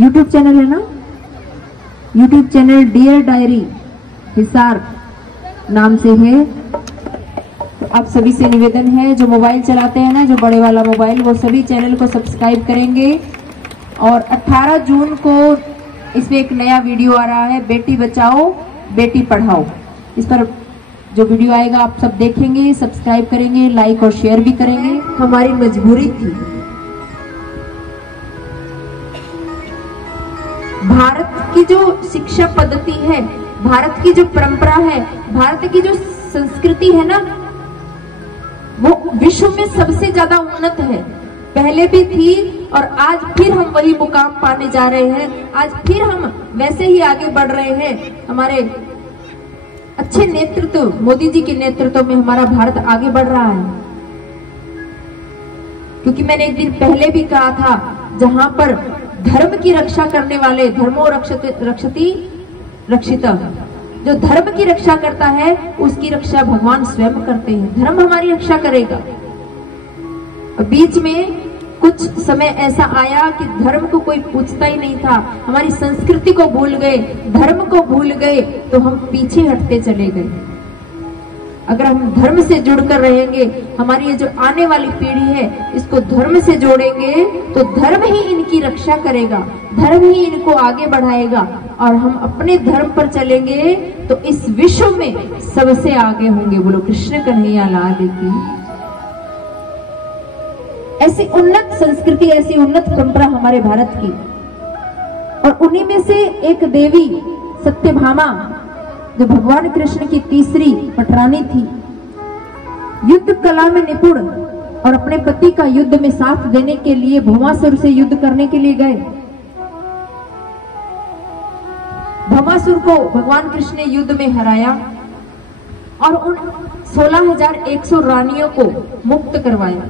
YouTube channel है ना, YouTube channel dear diary Hisar नाम से है। तो आप सभी से निवेदन है, जो मोबाइल चलाते हैं ना, जो बड़े वाला मोबाइल, वो सभी चैनल को सब्सक्राइब करेंगे। और 18 जून को इसमें एक नया वीडियो आ रहा है, बेटी बचाओ बेटी पढ़ाओ। इस पर जो वीडियो आएगा आप सब देखेंगे, सब्सक्राइब करेंगे, लाइक और शेयर भी करेंगे। हमारी मजबूरी थी। भारत की जो शिक्षा पद्धति है, भारत की जो परंपरा है, भारत की जो संस्कृति है ना, वो विश्व में सबसे ज्यादा उन्नत है। पहले भी थी और आज फिर हम वही मुकाम पाने जा रहे हैं। आज फिर हम वैसे ही आगे बढ़ रहे हैं। हमारे अच्छे नेतृत्व, मोदी जी के नेतृत्व में हमारा भारत आगे बढ़ रहा है। क्योंकि मैंने एक दिन पहले भी कहा था, जहां पर धर्म की रक्षा करने वाले, धर्मो रक्षति रक्षिता, जो धर्म की रक्षा करता है उसकी रक्षा भगवान स्वयं करते हैं। धर्म हमारी रक्षा करेगा। बीच में कुछ समय ऐसा आया कि धर्म को कोई पूछता ही नहीं था, हमारी संस्कृति को भूल गए, धर्म को भूल गए, तो हम पीछे हटते चले गए। अगर हम धर्म से जुड़कर रहेंगे, हमारी ये जो आने वाली पीढ़ी है इसको धर्म से जोड़ेंगे, तो धर्म ही इनकी रक्षा करेगा, धर्म ही इनको आगे बढ़ाएगा। और हम अपने धर्म पर चलेंगे तो इस विश्व में सबसे आगे होंगे। बोलो कृष्ण कन्हैया लाल की। ऐसी उन्नत संस्कृति, ऐसी उन्नत परंपरा हमारे भारत की। और उन्हीं में से एक देवी सत्यभामा, जो भगवान कृष्ण की तीसरी पटरानी थी, युद्ध कला में निपुण और अपने पति का युद्ध में साथ देने के लिए भौमासुर से युद्ध करने के लिए गए। भौमासुर को भगवान कृष्ण ने युद्ध में हराया और उन 16,100 रानियों को मुक्त करवाया।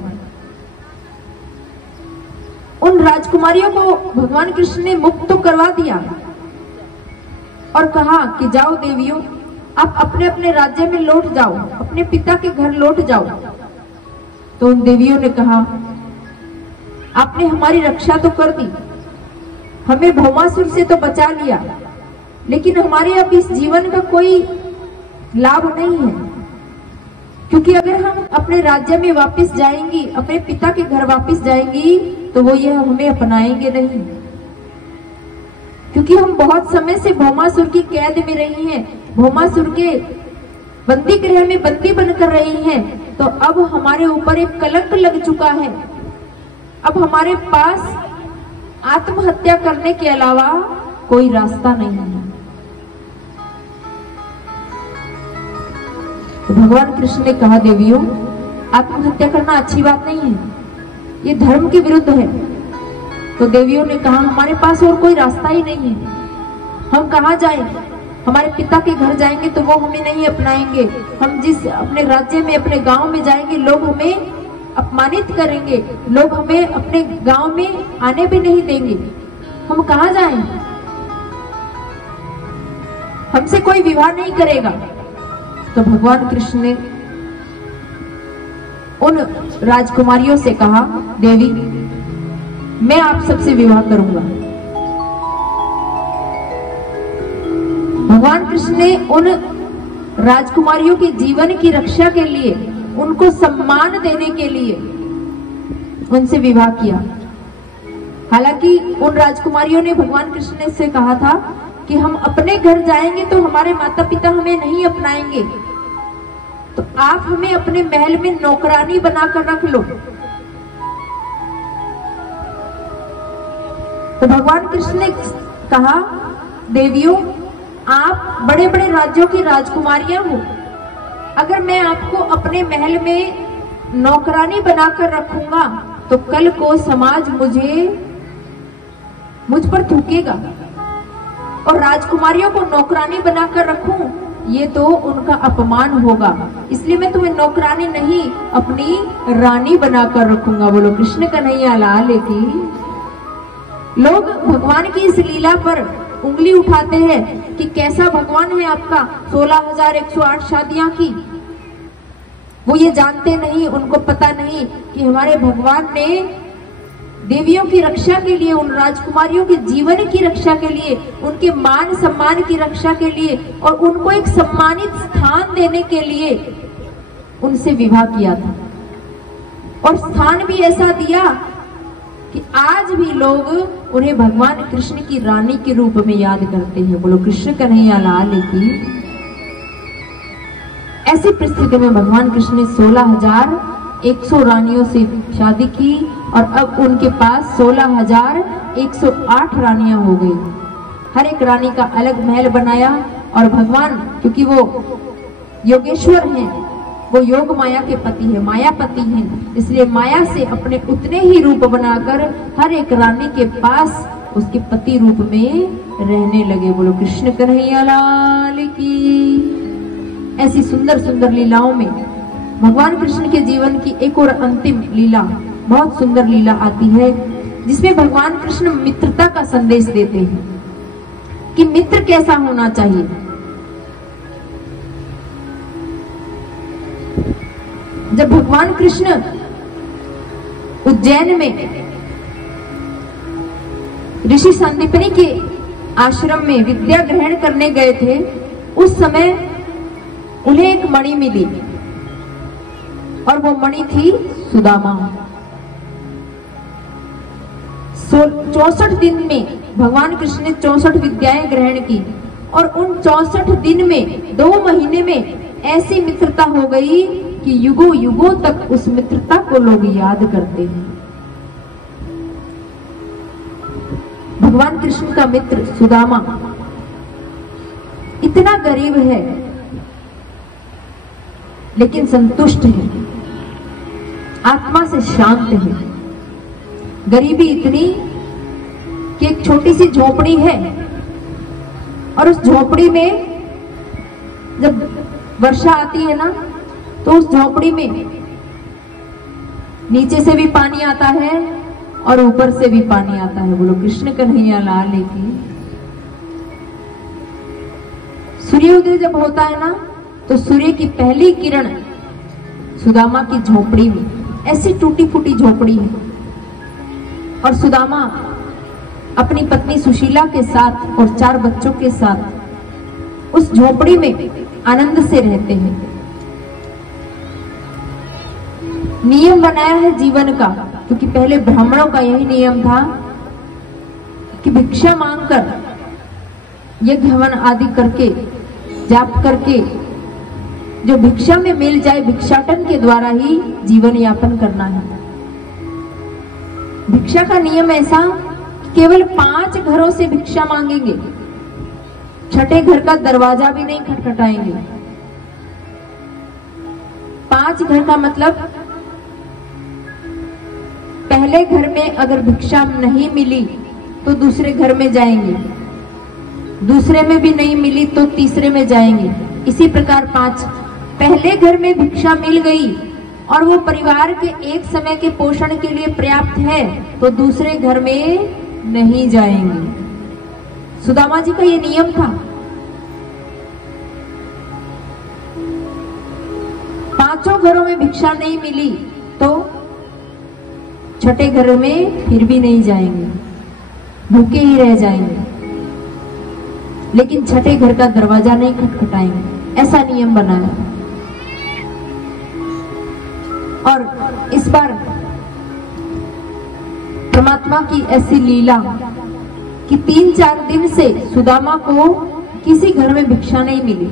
उन राजकुमारियों को भगवान कृष्ण ने मुक्त तो करवा दिया और कहा कि जाओ देवियों, आप अपने अपने राज्य में लौट जाओ, अपने पिता के घर लौट जाओ। तो उन देवियों ने कहा, आपने हमारी रक्षा तो कर दी, हमें भौमासुर से तो बचा लिया, लेकिन हमारे अब इस जीवन का कोई लाभ नहीं है। क्योंकि अगर हम अपने राज्य में वापस जाएंगी, अपने पिता के घर वापस जाएंगी, तो वो ये हमें अपनाएंगे नहीं। क्योंकि हम बहुत समय से भौमासुर की कैद में रही हैं, भौमासुर के बंदी गृह में बंदी बनकर रही हैं। तो अब हमारे ऊपर एक कलंक लग चुका है। अब हमारे पास आत्महत्या करने के अलावा कोई रास्ता नहीं है। तो भगवान कृष्ण ने कहा, देवियों, आत्महत्या करना अच्छी बात नहीं है, ये धर्म के विरुद्ध है। तो देवियों ने कहा, हमारे पास और कोई रास्ता ही नहीं है, हम कहाँ जाएं? हमारे पिता के घर जाएंगे तो वो हमें नहीं अपनाएंगे, हम जिस अपने राज्य में, अपने गांव में जाएंगे, लोग हमें अपमानित करेंगे, लोग हमें अपने गांव में आने भी नहीं देंगे, हम कहाँ जाएं? हमसे कोई विवाह नहीं करेगा। तो भगवान कृष्ण ने उन राजकुमारियों से कहा, देवी, मैं आप सबसे विवाह करूंगा। भगवान कृष्ण ने उन राजकुमारियों के जीवन की रक्षा के लिए, उनको सम्मान देने के लिए उनसे विवाह किया। हालांकि उन राजकुमारियों ने भगवान कृष्ण से कहा था कि हम अपने घर जाएंगे तो हमारे माता पिता हमें नहीं अपनाएंगे, तो आप हमें अपने महल में नौकरानी बनाकर रख लो। तो भगवान कृष्ण ने कहा, देवियों, आप बड़े बड़े राज्यों की राजकुमारियां हो, अगर मैं आपको अपने महल में नौकरानी बनाकर रखूंगा तो कल को समाज मुझ पर थूकेगा। और राजकुमारियों को नौकरानी बनाकर रखूं, ये तो उनका अपमान होगा, इसलिए मैं तुम्हें नौकरानी नहीं, अपनी रानी बनाकर रखूंगा। बोलो कृष्ण कन्हैया लाल की। लोग भगवान की इस लीला पर उंगली उठाते हैं कि कैसा भगवान है आपका, 16,108 शादियां की। वो ये जानते नहीं, उनको पता नहीं कि हमारे भगवान ने देवियों की रक्षा के लिए, उन राजकुमारियों के जीवन की रक्षा के लिए, उनके मान सम्मान की रक्षा के लिए और उनको एक सम्मानित स्थान देने के लिए उनसे विवाह किया था। और स्थान भी ऐसा दिया कि आज भी लोग उन्हें भगवान कृष्ण की रानी के रूप में याद करते हैं। बोलो कृष्ण कन्हैया लाल की। ऐसी परिस्थिति में भगवान कृष्ण ने 16,100 रानियों से शादी की और अब उनके पास 16,108 रानियां हो गई। हर एक रानी का अलग महल बनाया और भगवान, क्योंकि वो योगेश्वर हैं, वो योग माया के पति है, मायापति हैं, इसलिए माया से अपने उतने ही रूप बनाकर हर एक रानी के पास उसके पति रूप में रहने लगे। बोलो कृष्ण कन्हैया लाल की। ऐसी सुंदर सुंदर लीलाओं में भगवान कृष्ण के जीवन की एक और अंतिम लीला, बहुत सुंदर लीला आती है, जिसमें भगवान कृष्ण मित्रता का संदेश देते हैं कि मित्र कैसा होना चाहिए। जब भगवान कृष्ण उज्जैन में ऋषि संदीपनी के आश्रम में विद्या ग्रहण करने गए थे, उस समय उन्हें एक मणि मिली और वो मणि थी सुदामा। 64 दिन में भगवान कृष्ण ने 64 विद्याएं ग्रहण की और उन 64 दिन में 2 महीने में ऐसी मित्रता हो गई कि युगों युगों तक उस मित्रता को लोग याद करते हैं। भगवान कृष्ण का मित्र सुदामा इतना गरीब है लेकिन संतुष्ट है, आत्मा से शांत है। गरीबी इतनी कि एक छोटी सी झोपड़ी है और उस झोपड़ी में जब वर्षा आती है ना, तो उस झोपड़ी में नीचे से भी पानी आता है और ऊपर से भी पानी आता है। बोलो कृष्ण कन्हैया लाल की। सूर्योदय जब होता है ना, तो सूर्य की पहली किरण सुदामा की झोपड़ी में, ऐसी टूटी फूटी झोपड़ी है, और सुदामा अपनी पत्नी सुशीला के साथ और 4 बच्चों के साथ उस झोपड़ी में आनंद से रहते हैं। नियम बनाया है जीवन का, क्योंकि पहले ब्राह्मणों का यही नियम था कि भिक्षा मांगकर, यज्ञ हवन आदि करके, जाप करके जो भिक्षा में मिल जाए, भिक्षाटन के द्वारा ही जीवन यापन करना है। भिक्षा का नियम ऐसा, केवल 5 घरों से भिक्षा मांगेंगे, 6ठे घर का दरवाजा भी नहीं खटखटाएंगे। 5 घर का मतलब, पहले घर में अगर भिक्षा नहीं मिली तो दूसरे घर में जाएंगे, दूसरे में भी नहीं मिली तो तीसरे में जाएंगे। इसी प्रकार 5, पहले घर में भिक्षा मिल गई और वो परिवार के एक समय के पोषण के लिए पर्याप्त है तो दूसरे घर में नहीं जाएंगे। सुदामा जी का ये नियम था। 5 घरों में भिक्षा नहीं मिली तो 6ठे घर में फिर भी नहीं जाएंगे, भूखे ही रह जाएंगे, लेकिन 6ठे घर का दरवाजा नहीं खटखटाएंगे। ऐसा नियम बनाया। और इस बार परमात्मा की ऐसी लीला कि 3-4 दिन से सुदामा को किसी घर में भिक्षा नहीं मिली।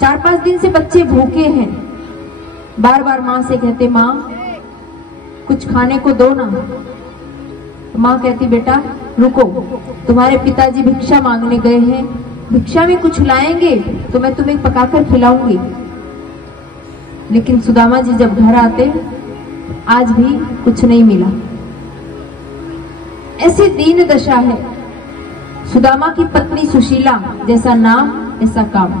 4-5 दिन से बच्चे भूखे हैं, बार बार माँ से कहते, माँ कुछ खाने को दो ना। तो माँ कहती, बेटा रुको, तुम्हारे पिताजी भिक्षा मांगने गए हैं, भिक्षा में कुछ लाएंगे तो मैं तुम्हें पकाकर खिलाऊंगी। लेकिन सुदामा जी जब घर आते, आज भी कुछ नहीं मिला। ऐसी दीन दशा है। सुदामा की पत्नी सुशीला, जैसा नाम ऐसा काम,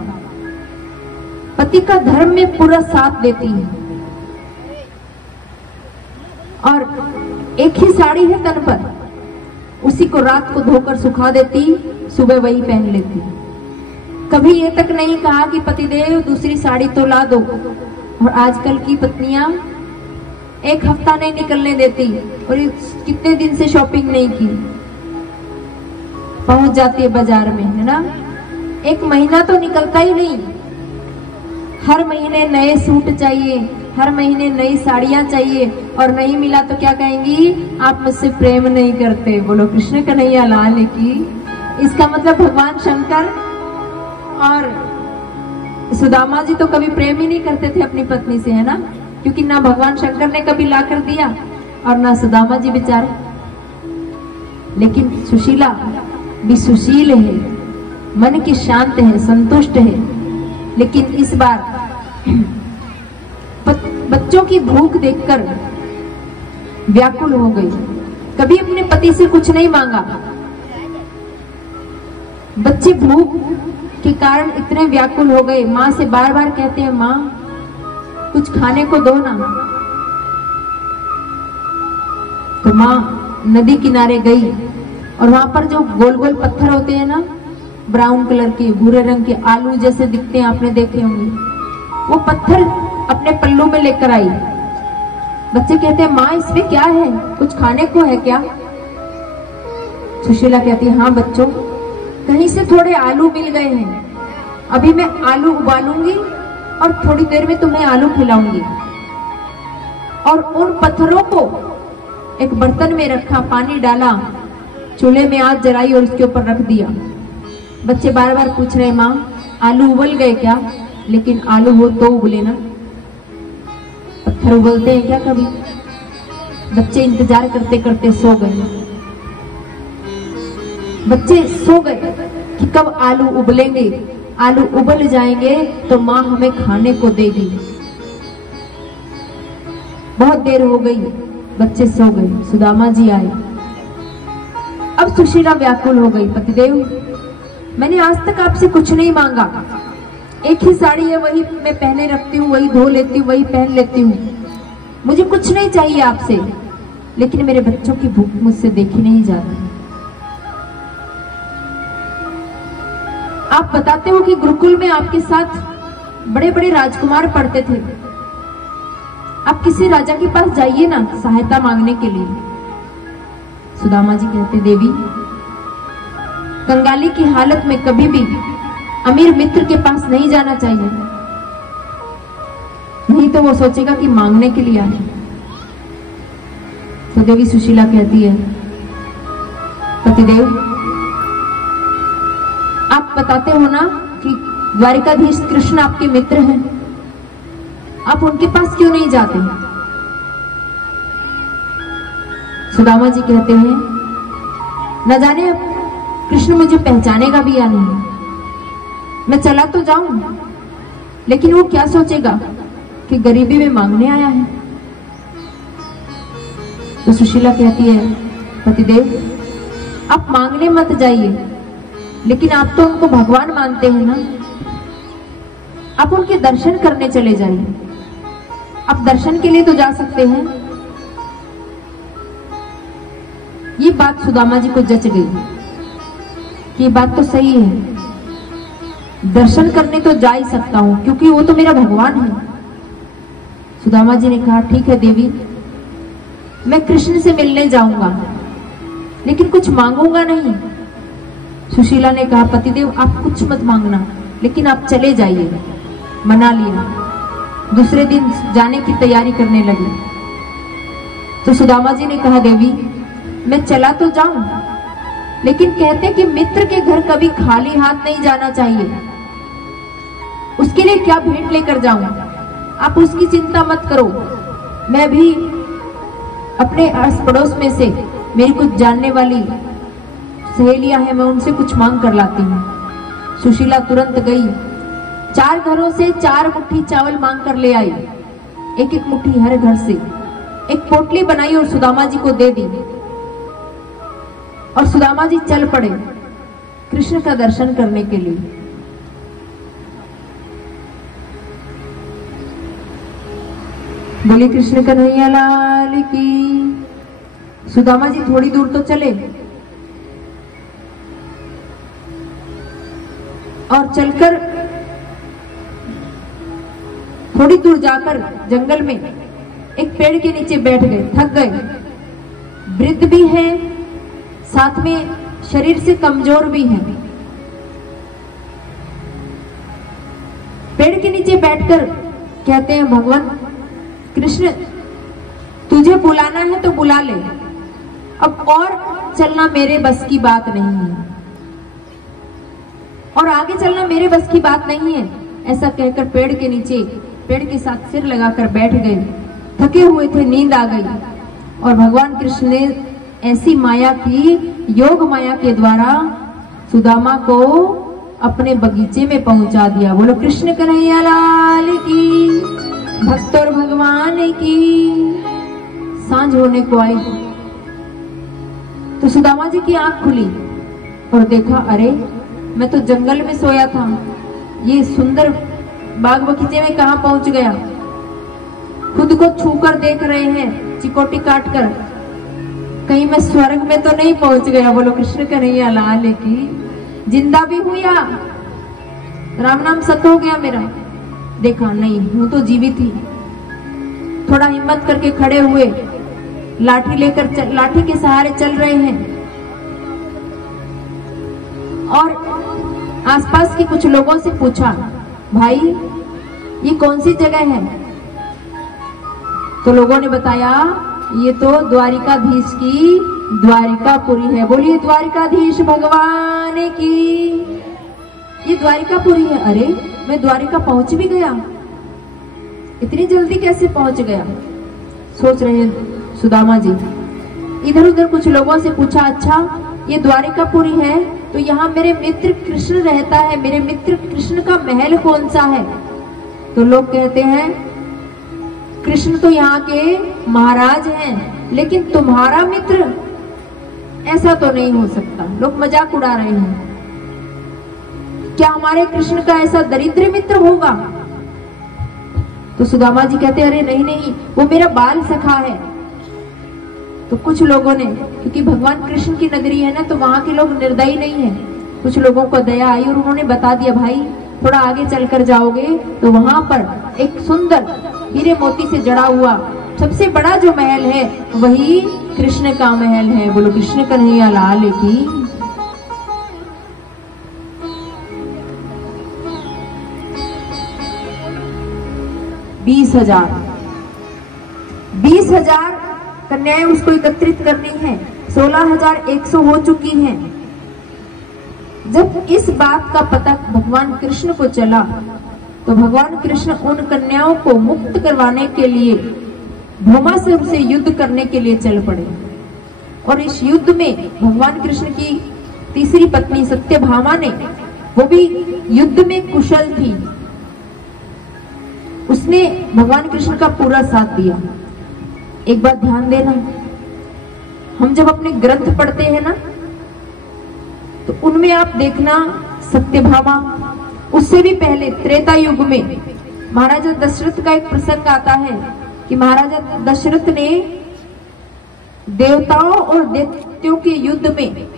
पति का धर्म में पूरा साथ देती है और एक ही साड़ी है तन पर, उसी को रात को धोकर सुखा देती, सुबह वही पहन लेती। कभी ये तक नहीं कहा कि पतिदेव दूसरी साड़ी तो ला दो। और आजकल की पत्नियां एक हफ्ता नहीं निकलने देती और कितने दिन से शॉपिंग नहीं की, पहुंच जाती है बाजार में, है ना। एक महीना तो निकलता ही नहीं, हर महीने नए सूट चाहिए, हर महीने नई साड़ियां चाहिए, और नहीं मिला तो क्या कहेंगी, आप मुझसे प्रेम नहीं करते। बोलो कृष्ण कन्हैया लाल की। इसका मतलब भगवान शंकर और सुदामा जी तो कभी प्रेम ही नहीं करते थे अपनी पत्नी से, है ना, क्योंकि ना भगवान शंकर ने कभी ला कर दिया और ना सुदामा जी बेचारे। लेकिन सुशीला भी सुशील है, मन की शांत है, संतुष्ट है। लेकिन इस बार बच्चों की भूख देखकर व्याकुल हो गई। कभी अपने पति से कुछ नहीं मांगा, बच्चे भूख के कारण इतने व्याकुल हो गए, माँ से बार बार कहते हैं, माँ कुछ खाने को दो ना। तो माँ नदी किनारे गई और वहां पर जो गोल गोल पत्थर होते हैं ना, ब्राउन कलर के, भूरे रंग के, आलू जैसे दिखते हैं, आपने देखे होंगे, वो पत्थर अपने पल्लू में लेकर आई। बच्चे कहते हैं, माँ इसमें क्या है, कुछ खाने को है क्या? सुशीला कहती है, हाँ बच्चों, कहीं से थोड़े आलू मिल गए हैं, अभी मैं आलू उबालूंगी और थोड़ी देर में तुम्हें आलू खिलाऊंगी। और उन पत्थरों को एक बर्तन में रखा, पानी डाला, चूल्हे में आग जलाई और उसके ऊपर रख दिया। बच्चे बार बार पूछ रहे, माँ आलू उबल गए क्या? लेकिन आलू हो तो उबले ना, पत्थर उबलते हैं क्या कभी? बच्चे इंतजार करते करते सो गए। बच्चे सो गए कि कब आलू उबलेंगे, आलू उबल जाएंगे तो माँ हमें खाने को देगी। बहुत देर हो गई, बच्चे सो गए। सुदामा जी आए। अब सुशीला व्याकुल हो गई, पतिदेव मैंने आज तक आपसे कुछ नहीं मांगा, एक ही साड़ी है, वही मैं पहने रखती हूँ, वही धो लेती हूँ, वही पहन लेती हूँ, मुझे कुछ नहीं चाहिए आपसे। लेकिन मेरे बच्चों की भूख मुझसे देखी नहीं जाती। आप बताते हो कि गुरुकुल में आपके साथ बड़े बड़े राजकुमार पढ़ते थे, आप किसी राजा के पास जाइए ना सहायता मांगने के लिए। सुदामा जी कहते, देवी कंगाली की हालत में कभी भी अमीर मित्र के पास नहीं जाना चाहिए, नहीं तो वो सोचेगा कि मांगने के लिए आए। तो देवी सुशीला कहती है, पतिदेव आप बताते हो ना कि द्वारिकाधीश कृष्ण आपके मित्र हैं, आप उनके पास क्यों नहीं जाते? सुदामा जी कहते हैं, न जाने कृष्ण मुझे पहचानेगा भी या नहीं। मैं चला तो जाऊं, लेकिन वो क्या सोचेगा कि गरीबी में मांगने आया है। तो सुशीला कहती है, पतिदेव आप मांगने मत जाइए, लेकिन आप तो उनको भगवान मानते हैं ना, आप उनके दर्शन करने चले जाइए। आप दर्शन के लिए तो जा सकते हैं। ये बात सुदामा जी को जच गई कि ये बात तो सही है, दर्शन करने तो जा ही सकता हूं क्योंकि वो तो मेरा भगवान है। सुदामा जी ने कहा, ठीक है देवी, मैं कृष्ण से मिलने जाऊंगा, लेकिन कुछ मांगूंगा नहीं। सुशीला ने कहा, पतिदेव आप कुछ मत मांगना, लेकिन आप चले जाइए। मना लिया। दूसरे दिन जाने की तैयारी करने लगे। तो सुदामा जी ने कहा, देवी मैं चला तो जाऊं, लेकिन कहते कि मित्र के घर कभी खाली हाथ नहीं जाना चाहिए। उसके लिए क्या भेंट लेकर जाऊं, आप उसकी चिंता मत करो। मैं भी अपने आस पड़ोस में से मेरी कुछ जानने वाली सहेलियां हैं, मैं उनसे कुछ मांग कर लाती हूँ। सुशीला तुरंत गई, 4 घरों से 4 मुट्ठी चावल मांग कर ले आई, एक एक मुट्ठी हर घर से। एक पोटली बनाई और सुदामा जी को दे दी, और सुदामा जी चल पड़े कृष्ण का दर्शन करने के लिए। बोले कृष्ण कन्हैया लाल की। सुदामा जी थोड़ी दूर तो चले और चलकर थोड़ी दूर जाकर जंगल में एक पेड़ के नीचे बैठ गए, थक गए, वृद्ध भी है, साथ में शरीर से कमजोर भी है। पेड़ के नीचे बैठकर कहते हैं, भगवान कृष्ण तुझे बुलाना है तो बुला ले, अब और चलना मेरे बस की बात नहीं है, और आगे चलना मेरे बस की बात नहीं है। ऐसा कहकर पेड़ के नीचे पेड़ के साथ सिर लगाकर बैठ गए। थके हुए थे, नींद आ गई, और भगवान कृष्ण ने ऐसी माया की, योग माया के द्वारा सुदामा को अपने बगीचे में पहुंचा दिया। बोलो कृष्ण कन्हैया लाल की, भक्त और भगवान की। सांझ होने को आई तो सुदामा जी की आंख खुली और देखा, अरे मैं तो जंगल में सोया था, ये सुंदर बाग बगीचे में कहां पहुंच गया। खुद को छूकर देख रहे हैं, चिकोटी काटकर, कहीं मैं स्वर्ग में तो नहीं पहुंच गया। बोलो कृष्ण कन्हैया लाल की। जिंदा भी हूं या राम नाम सत हो गया मेरा? देखा नहीं, हूं तो जीवित ही। थोड़ा हिम्मत करके खड़े हुए, लाठी लेकर लाठी के सहारे चल रहे हैं, और आसपास के कुछ लोगों से पूछा, भाई ये कौन सी जगह है? तो लोगों ने बताया, ये तो द्वारिकाधीश की द्वारिकापुरी है। बोलिए द्वारिकाधीश भगवान की। ये द्वारिकापुरी है। अरे मैं द्वारिका पहुंच भी गया, इतनी जल्दी कैसे पहुंच गया? सोच रहे हैं सुदामा जी। इधर उधर कुछ लोगों से पूछा, अच्छा ये द्वारिकापुरी है तो यहाँ मेरे मित्र कृष्ण रहता है, मेरे मित्र कृष्ण का महल कौन सा है? तो लोग कहते हैं, कृष्ण तो यहाँ के महाराज हैं, लेकिन तुम्हारा मित्र ऐसा तो नहीं हो सकता। लोग मजाक उड़ा रहे हैं, क्या हमारे कृष्ण का ऐसा दरिद्र मित्र होगा? तो सुदामा जी कहते, अरे नहीं नहीं, वो मेरा बाल सखा है। तो कुछ लोगों ने, क्योंकि भगवान कृष्ण की नगरी है ना, तो वहां के लोग निर्दयी नहीं है, कुछ लोगों को दया आई और उन्होंने बता दिया, भाई थोड़ा आगे चलकर जाओगे तो वहां पर एक सुंदर हीरे मोती से जड़ा हुआ सबसे बड़ा जो महल है वही कृष्ण का महल है। बोलो कृष्ण कन्हैया लाल की। बीस हजार कन्याएं उसको एकत्रित करनी है। 16,100 हो चुकी हैं। जब इस बात का पता भगवान कृष्ण को चला तो भगवान कृष्ण उन कन्याओं को मुक्त करवाने के लिए भौमासुर से युद्ध करने के लिए चल पड़े। और इस युद्ध में भगवान कृष्ण की तीसरी पत्नी सत्यभामा ने, वो भी युद्ध में कुशल थी, उसने भगवान कृष्ण का पूरा साथ दिया। एक बात ध्यान देना, हम जब अपने ग्रंथ पढ़ते हैं ना तो उनमें आप देखना सत्यभामा, उससे भी पहले त्रेता युग में महाराजा दशरथ का एक प्रसंग आता है कि महाराजा दशरथ ने देवताओं और दैत्यों के युद्ध में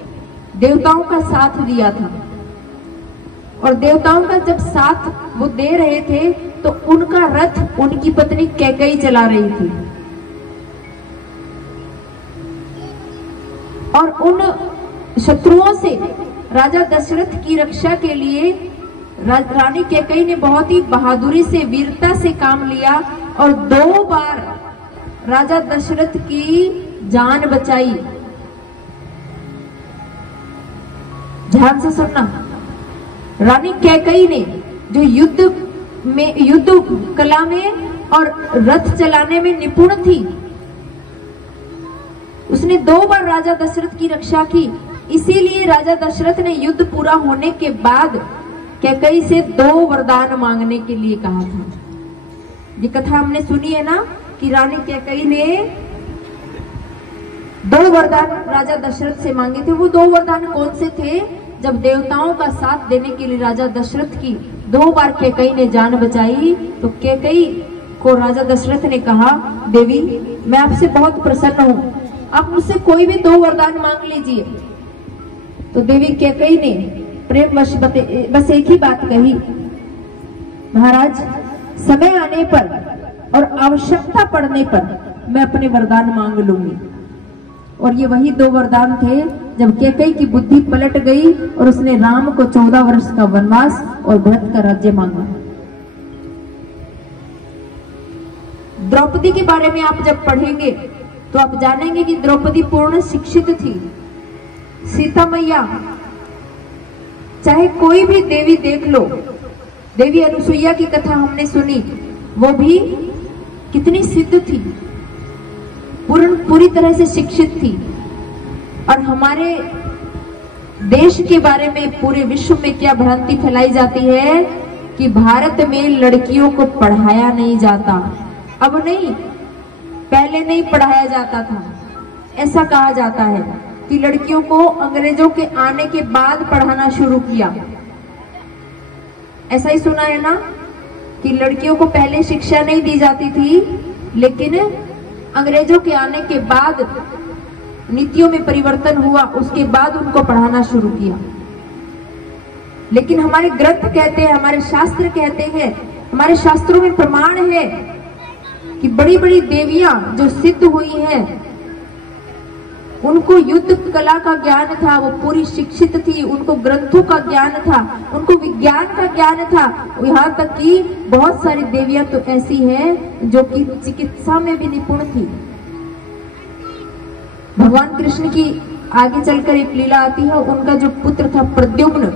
देवताओं का साथ दिया था। और देवताओं का जब साथ वो दे रहे थे तो उनका रथ उनकी पत्नी कैकेयी चला रही थी। और उन शत्रुओं से राजा दशरथ की रक्षा के लिए रानी कैकेयी ने बहुत ही बहादुरी से, वीरता से काम लिया और 2 बार राजा दशरथ की जान बचाई। ध्यान से सुनना, रानी कैकेयी ने जो युद्ध कला में और रथ चलाने में निपुण थी, उसने 2 बार राजा दशरथ की रक्षा की। इसीलिए राजा दशरथ ने युद्ध पूरा होने के बाद कैकेयी से 2 वरदान मांगने के लिए कहा था। ये कथा हमने सुनी है ना कि रानी कैकेयी ने 2 वरदान राजा दशरथ से मांगे थे। वो 2 वरदान कौन से थे? जब देवताओं का साथ देने के लिए राजा दशरथ की 2 बार कैकेयी ने जान बचाई तो कैकेयी को राजा दशरथ ने कहा, देवी मैं आपसे बहुत प्रसन्न हूं, आप मुझसे कोई भी 2 वरदान मांग लीजिए। तो देवी कैकेयी ने प्रेमवश बस एक ही बात कही, महाराज समय आने पर और आवश्यकता पड़ने पर मैं अपने वरदान मांग लूंगी। और ये वही 2 वरदान थे जब कैकेयी की बुद्धि पलट गई और उसने राम को 14 वर्ष का वनवास और भरत का राज्य मांगा। द्रौपदी के बारे में आप जब पढ़ेंगे तो आप जानेंगे कि द्रौपदी पूर्ण शिक्षित थी। सीता मैया, चाहे कोई भी देवी देख लो, देवी अनुसुईया की कथा हमने सुनी, वो भी कितनी सिद्ध थी, पूरी तरह से शिक्षित थी। और हमारे देश के बारे में पूरे विश्व में क्या भ्रांति फैलाई जाती है कि भारत में लड़कियों को पढ़ाया नहीं जाता। अब नहीं, पहले नहीं पढ़ाया जाता था। ऐसा कहा जाता है कि लड़कियों को अंग्रेजों के आने के बाद पढ़ाना शुरू किया। ऐसा ही सुना है ना कि लड़कियों को पहले शिक्षा नहीं दी जाती थी, लेकिन अंग्रेजों के आने के बाद नीतियों में परिवर्तन हुआ, उसके बाद उनको पढ़ाना शुरू किया। लेकिन हमारे ग्रंथ कहते हैं, हमारे शास्त्र कहते हैं, हमारे शास्त्रों में प्रमाण है कि बड़ी बड़ी देवियां जो सिद्ध हुई हैं, उनको युद्ध कला का ज्ञान था, वो पूरी शिक्षित थी, उनको ग्रंथों का ज्ञान था, उनको विज्ञान का ज्ञान था। यहाँ तक कि बहुत सारी देवियां तो ऐसी हैं जो कि चिकित्सा में भी निपुण थी। भगवान कृष्ण की आगे चलकर एक लीला आती है, उनका जो पुत्र था प्रद्युम्न,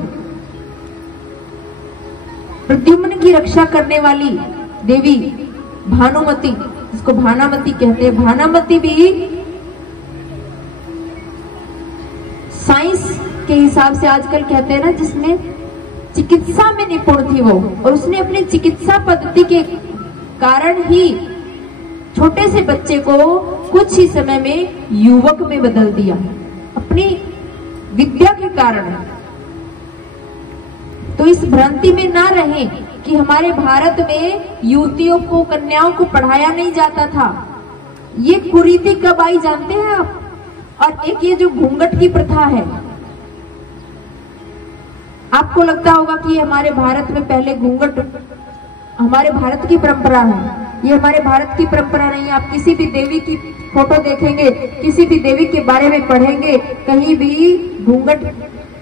प्रद्युम्न की रक्षा करने वाली देवी भानुमति, जिसको भानामती कहते हैं, भानामती भी साइंस के हिसाब से आजकल कहते हैं ना, जिसमें चिकित्सा में निपुण थी वो, और उसने अपनी चिकित्सा पद्धति के कारण ही छोटे से बच्चे को कुछ ही समय में युवक में बदल दिया, अपनी विद्या के कारण। तो इस भ्रांति में ना रहें कि हमारे भारत में युवतियों को, कन्याओं को पढ़ाया नहीं जाता था। ये कुरीति कब आई जानते हैं आप? और एक ये जो घूंघट की प्रथा है, आपको लगता होगा कि हमारे भारत में पहले घूंघट हमारे भारत की परंपरा है। ये हमारे भारत की परंपरा नहीं है। आप किसी भी देवी की फोटो देखेंगे, किसी भी देवी के बारे में पढ़ेंगे, कहीं भी घूंघट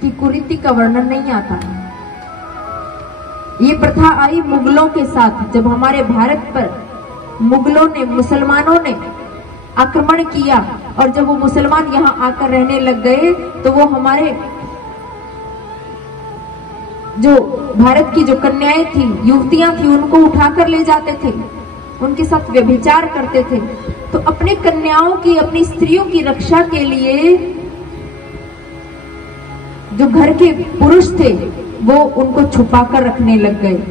की कुरीति का वर्णन नहीं आता। ये प्रथा आई मुगलों के साथ, जब हमारे भारत पर मुगलों ने, मुसलमानों ने आक्रमण किया, और जब वो मुसलमान यहाँ आकर रहने लग गए तो वो हमारे जो भारत की जो कन्याएं थी, युवतियां थी, उनको उठाकर ले जाते थे, उनके साथ व्यभिचार करते थे। तो अपने कन्याओं की, अपनी स्त्रियों की रक्षा के लिए जो घर के पुरुष थे वो उनको छुपाकर रखने लग गए।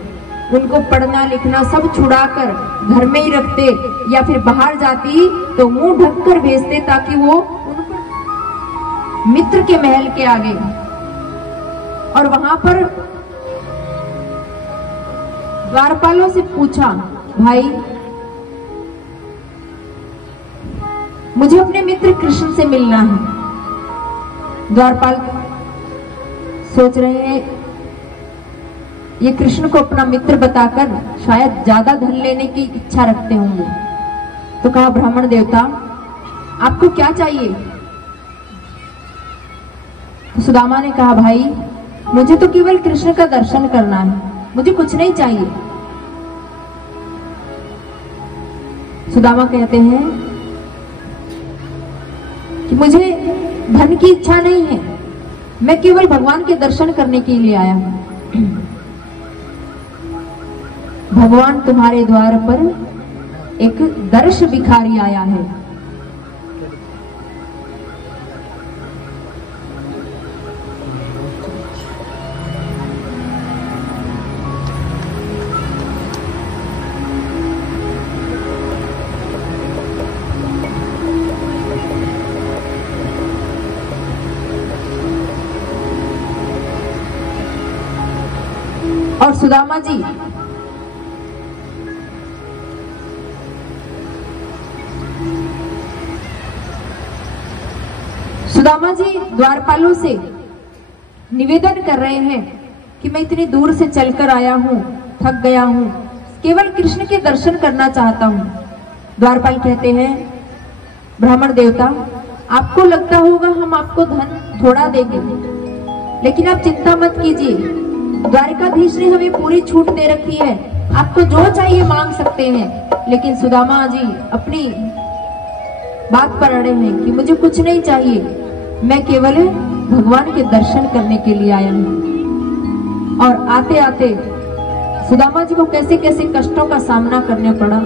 उनको पढ़ना लिखना सब छुड़ाकर घर में ही रखते, या फिर बाहर जाती तो मुंह ढककर भेजते ताकि वो उनको मित्र के महल के आगे, और वहां पर द्वारपालों से पूछा, भाई मुझे अपने मित्र कृष्ण से मिलना है। द्वारपाल सोच रहे हैं ये कृष्ण को अपना मित्र बताकर शायद ज्यादा धन लेने की इच्छा रखते होंगे। तो कहा, ब्राह्मण देवता आपको क्या चाहिए? तो सुदामा ने कहा, भाई मुझे तो केवल कृष्ण का दर्शन करना है, मुझे कुछ नहीं चाहिए। सुदामा कहते हैं कि मुझे धन की इच्छा नहीं है, मैं केवल भगवान के दर्शन करने के लिए आया हूं। भगवान तुम्हारे द्वार पर एक दर्श भिखारी आया है। और सुदामा जी द्वारपालों से निवेदन कर रहे हैं कि मैं इतनी दूर से चलकर आया हूं, थक गया हूं, केवल कृष्ण के दर्शन करना चाहता हूँ। द्वारपाल कहते हैं, ब्राह्मण देवता, आपको लगता होगा हम आपको धन थोड़ा देंगे, लेकिन आप चिंता मत कीजिए, द्वारिकाधीश ने हमें पूरी छूट दे रखी है, आपको जो चाहिए मांग सकते हैं। लेकिन सुदामा जी अपनी बात पर अड़े हैं कि मुझे कुछ नहीं चाहिए, मैं केवल भगवान के दर्शन करने के लिए आया हूँ। और आते आते सुदामा जी को कैसे कैसे कष्टों का सामना करना पड़ा,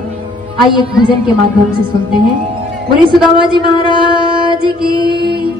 आइए एक भजन के माध्यम से सुनते हैं। बोलिए सुदामा जी महाराज की।